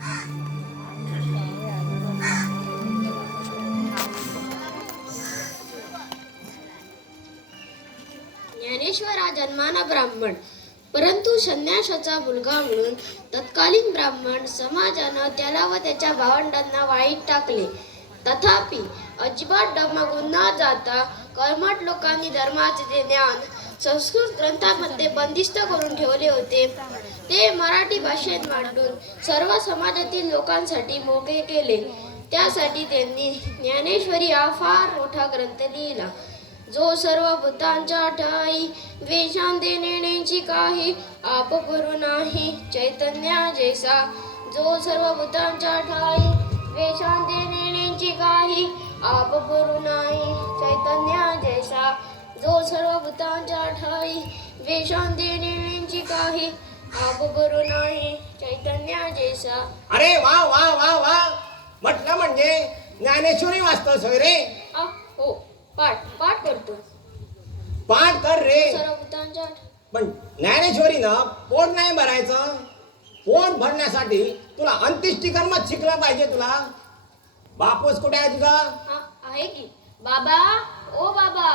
ज्ञानेश्वर हा जन्माना ब्राह्मण, परंतु संन्यासाचा मुलगा म्हणून तत्कालीन ब्राह्मण समाजानं त्याला व त्याच्या भावंडांना वाईट टाकले. तथापि अजिबात डगमगून न जाता कर्मठ लोकांनी धर्माचे जे ज्ञान संस्कृत ग्रंथांमध्ये बंदिस्त करून ठेवले होते ते मराठी भाषेत मांडून सर्व समाजातील लोकांसाठी मोकळे केले. त्यासाठी त्यांनी ज्ञानेश्वरी हा फार मोठा ग्रंथ लिहिला, जो सर्व भूतांच्या ठाई द्वेषांते नेण्याची काही आप करू नाही चैतन्या जैसा. जो सर्व भूतांच्या ठाई द्वेषांते नेण्याची काही आप करू नाही चैतन्या जैसा. जो सर्व भूतांच्या ठाई द्वेषांते नेण्याची काही आप करू नाही चैतन्या जैसा. अरे वा वा वा वा, म्हटलं म्हणजे ज्ञानेश्वरी वाचतोस होय रे? हो, पाठ पाठ करतो. पाठ कर रे. सर्व भूतांच्या पण ज्ञानेश्वरीनं पोट नाही भरायचं. पोट भरण्यासाठी तुला अंत्येष्टी कर्मात शिकलं पाहिजे. तुला बापूस कुठे आहे तुझा? आहे की. बाबा, ओ बाबा,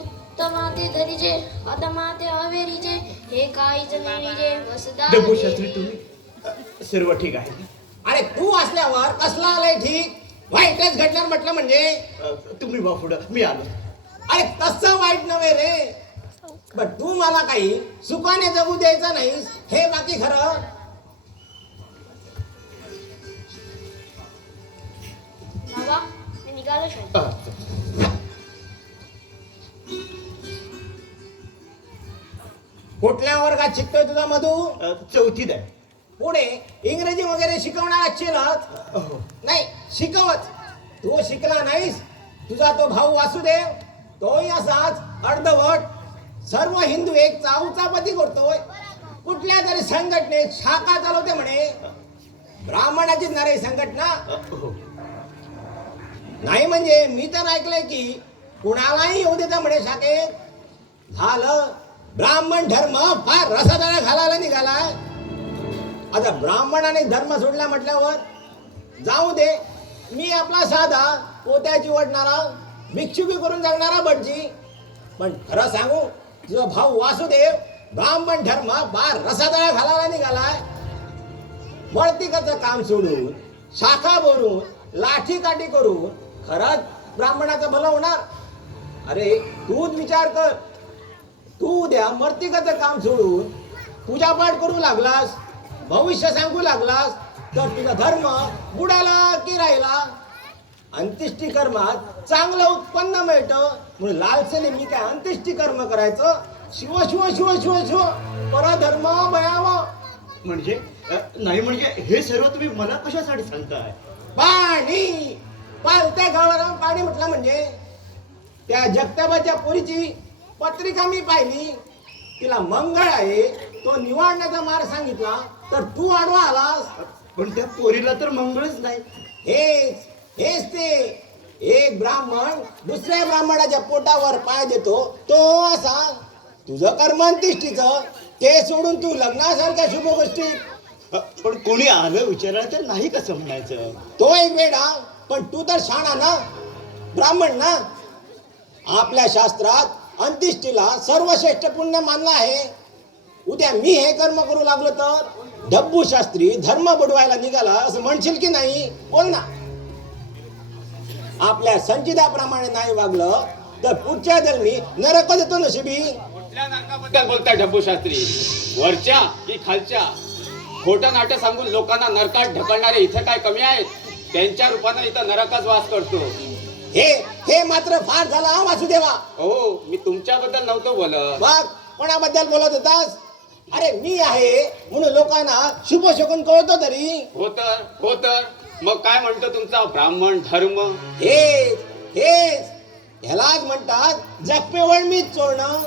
उत्तमाते धरीचे अधमाते अवेरीचे हे काहीच नेणीचे वसदा. डब्बूशास्त्री तुम्ही? सर्व ठीक आहे. अरे तू असल्यावर कसला आलंय ठीक? वाईटच घडणार म्हटलं म्हणजे. तुम्ही वा पुढं, मी आलो. अरे तसं वाईट नव्हे रे, पण तू मला काही सुखाने जगू द्यायचं नाहीस हे बाकी खरं. बाबा, मी निघालो शाळेत. कुठल्या वर्गात शिकतोय तुझा मधू? चौथीत आहे. पुढे इंग्रजी वगैरे शिकवणार असशीलच? हो. नाही शिकवत. तू शिकला नाहीस. तुझा तो भाऊ वासुदेव तोही असाच अर्धवट सर्व हिंदू एक चावचापती करतोय. कुठल्या तरी संघटनेत शाखा चालवते म्हणे. ब्राह्मणाची नरे संघटना हो. नाही म्हणजे मी तर ऐकलंय की कुणालाही येऊ देता म्हणे शाखेत. झालं ब्राह्मण धर्म फार रसादारा घालायला निघालाय. आता ब्राह्मणाने धर्म सोडला म्हटल्यावर जाऊ दे. मी आपला साधा पोत्याची ओढणारा भिक्षुकी करून जगणारा भटजी. पण खरं सांगू, तुझा भाऊ वासुदेव ब्राह्मण धर्म फार रसादारा घालायला निघालाय. वळतिकाचं काम सोडून शाखा बोरून लाठी काठी करून खरंच ब्राह्मणाचं भलं होणार? अरे तूच विचार कर. तू उद्या मर्तिकाचं काम सोडून पूजापाठ करू लागलास, भविष्य सांगू लागलास तर तुझा धर्म बुडाला की राहिला? अंत्येष्टी कर्मात चांगलं उत्पन्न मिळतं म्हणून लालसेने मी काय अंत्येष्टी कर्म करायचं? शिव शिव शिव शिव शिव परधर्म भयावह. म्हणजे नाही म्हणजे हे सर्व तुम्ही मला कशासाठी सांगताय? पाणी पालत्या गावाला पाणी म्हटलं म्हणजे त्या जगताबाच्या पोरीची पत्रिका मी पाहिली. तिला मंगळ आहे तो निवाडण्याचा मार्ग सांगितला तर तू आडवा आलास. पण त्या पोरीला तर मंगळच नाही. हेच हेच ते एक ब्राह्मण दुसऱ्या ब्राह्मणाच्या पोटावर पाय देतो तो असा. तुझं कर्म अंत्येष्टीचं ते सोडून तू लग्नासारख्या शुभ गोष्टी. पण कोणी आलं विचारायला तर नाही कसं म्हणायचं? तो एक वेडा. पण तू तर शाणा ना, ब्राह्मण ना. आपल्या शास्त्रात अंत्येष्टीला सर्वश्रेष्ठ पुण्य मानलं आहे. उद्या मी हे कर्म करू लागलो तर डब्बू शास्त्री धर्म बुडवायला निघाला असं म्हणशील की नाही? बोल ना. आपल्या संचिताप्रमाणे नाही वागलं तर पुढच्या जन्मी नरक देतो नशिबी. कुठल्या नरकाबद्दल बोलताय डब्बू शास्त्री? वरच्या की खालच्या? खोटं नाटक सांगून लोकांना नरकात ढकलणारे इथे काय कमी आहेत? त्यांच्या रूपानं इथं नरकच वास करतो. हे मात्र फार झालं हा वासुदेवा. हो, मी तुमच्याबद्दल नव्हतो बोलत. मग कोणाबद्दल बोलत होतास? अरे मी आहे म्हणून लोकांना शुभ शकून कळतो तरी. हो तर मग काय म्हणतो तुमचा ब्राह्मण धर्म? हेच हेच ह्यालाच म्हणतात जगपेवळ मीच चोरणं.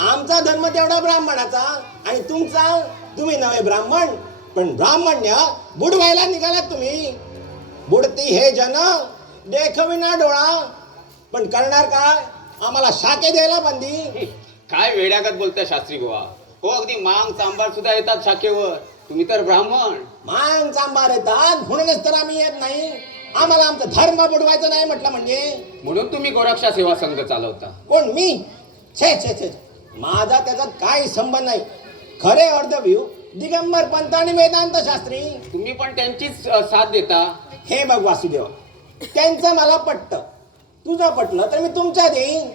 आमचा धर्म तेवढा ब्राह्मणाचा आणि तुमचा तुम्ही नव्हे ब्राह्मण पण ब्राह्मण्य बुडवायला निघालात तुम्ही. बुडती हे जन देखविना डोळा. पण करणार काय? आम्हाला शाखे द्यायला बंदी. काय वेड्यागत बोलताय शास्त्री गोवा? हो, अगदी मांग चांबार सुद्धा येतात शाखेवर. तुम्ही तर ब्राह्मण. मान सांबार येतात म्हणूनच तर आम्ही येत नाही. आम्हाला आमचा धर्म बुडवायचा नाही म्हटलं म्हणजे. म्हणून तुम्ही गोरक्षा सेवा संघ चालवता. कोण मी? छे छे छे, माझा त्याचा काही संबंध नाही. खरे अर्धव्यू दिगंबर पंत आणि वेदांत शास्त्री. तुम्ही पण त्यांचीच साथ देता. हे बघ वासुदेव, त्यांचं मला पटतं, तुझं पटलं तर मी तुमच्यात येईन.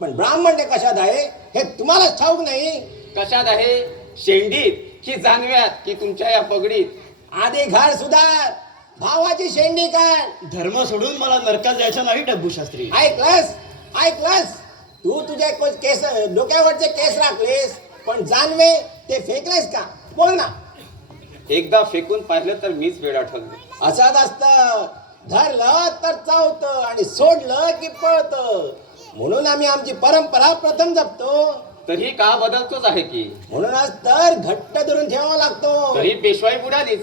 पण ब्राह्मण ते कशात आहे हे तुम्हालाच ठाऊक नाही. कशात आहे? शेंडीत की जानव्यात की तुमच्या या पगडीत? आधी घर सुधार, भावाची शेंडी काढ. धर्म सोडून मला नरकात जायचं नाही डब्बू शास्त्री. ऐकलंस? ऐकलंस? तू तुझे केस, डोक्यावरचे केस राखलेस, पण जानवे ते फेकलेस का? बोल ना. एकदा फेकून पाहिलं तर मीच वेडा ठरलो. असंच असतं, धरलं तर चावतं आणि सोडलं की पळतं. म्हणून आम्ही आमची परंपरा प्रथम जपतो. तरी का बदलतोच आहे की. म्हणूनच तर घट्ट धरून ठेवावा लागतो. तरी पेशवाई बुडालीच.